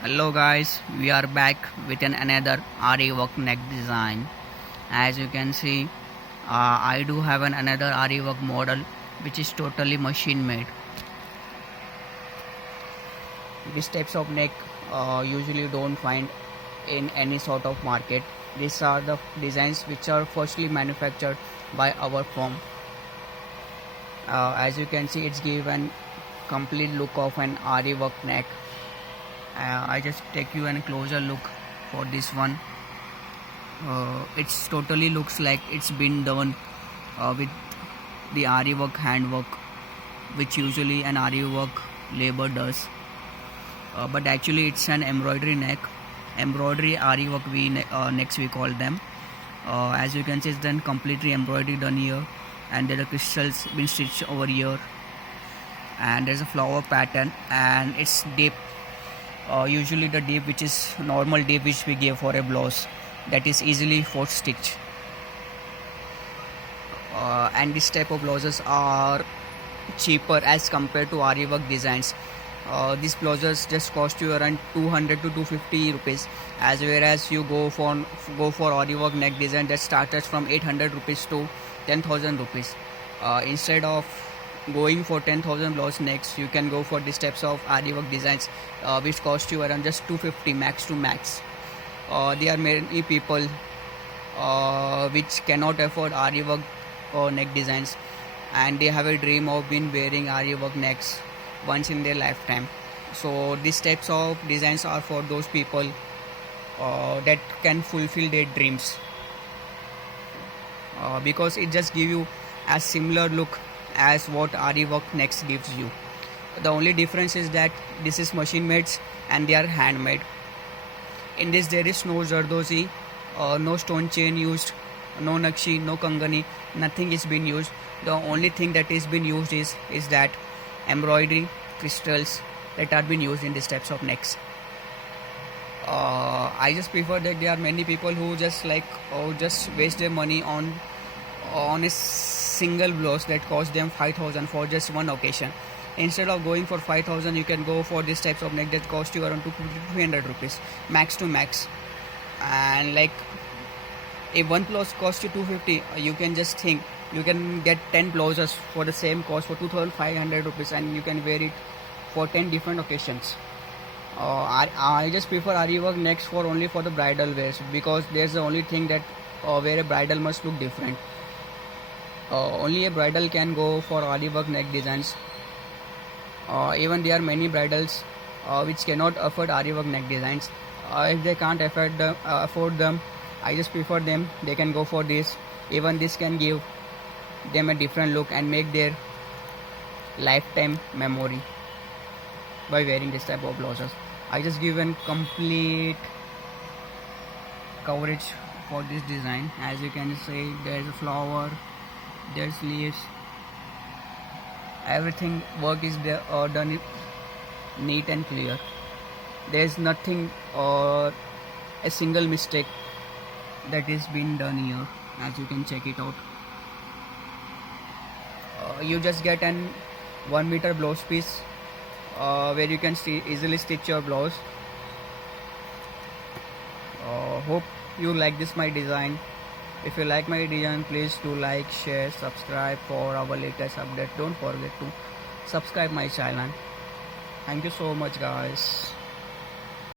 Hello guys, we are back with another RE work neck design. As you can see, I do have another RE work model which is totally machine made. These types of neck usually don't find in any sort of market. These are the designs which are firstly manufactured by our firm. As you can see, it's given complete look of an RE work neck. I just take you a closer look for this one. It's totally looks like it's been done with the RE work handwork, which usually an RE work labor does. But actually it's an embroidery neck, embroidery RE work necks we call them. As you can see, it's done completely embroidery done here, and there are crystals been stitched over here, and there's a flower pattern, and it's deep. Usually the deep which is normal deep which we give for a blouse, that is easily 4 stitch. And this type of blouses are cheaper as compared to RE work designs. These blouses just cost you around 200 to 250 rupees, as whereas you go for RE work neck design that starts from 800 rupees to 10,000 rupees. Instead of going for 10,000 blouse necks, you can go for these types of RE work designs which cost you around just 250 max to max. There are many people which cannot afford RE work neck designs, and they have a dream of being wearing RE work necks once in their lifetime. So these types of designs are for those people that can fulfill their dreams, because it just gives you a similar look as what RE work necks gives you. The only difference is that this is machine made and they are handmade. In this there is no zardozi, no stone chain used, no nakshi, no kangani, nothing is been used. The only thing that is been used is that embroidery crystals that are being used in these types of necks. I just prefer that there are many people who just just waste their money on a single blouse that cost them 5,000 for just one occasion. Instead of going for 5,000, you can go for these types of neck that cost you around 250 to 300 rupees max to max. And like, if one blouse costs you 250, you can just think you can get 10 blouses for the same cost for 2,500 rupees, and you can wear it for 10 different occasions. I just prefer RE work necks for only for the bridal wears, because there's the only thing that where a bridal must look different. Only a bridal can go for RE work neck designs. Even there are many bridals which cannot afford RE work neck designs. If they can't afford them, I just prefer them. They can go for this. Even this can give them a different look and make their lifetime memory by wearing this type of blouses. I just given complete coverage for this design. As you can see, there is a flower, there's leaves, everything work is there, done neat and clear. There's nothing or a single mistake that is been done here. As you can check it out, you just get an 1 meter blouse piece where you can easily stitch your blouse. Hope you like this my design. If you like my design, please do like, share, subscribe for our latest update. Don't forget to subscribe my channel. Thank you so much guys.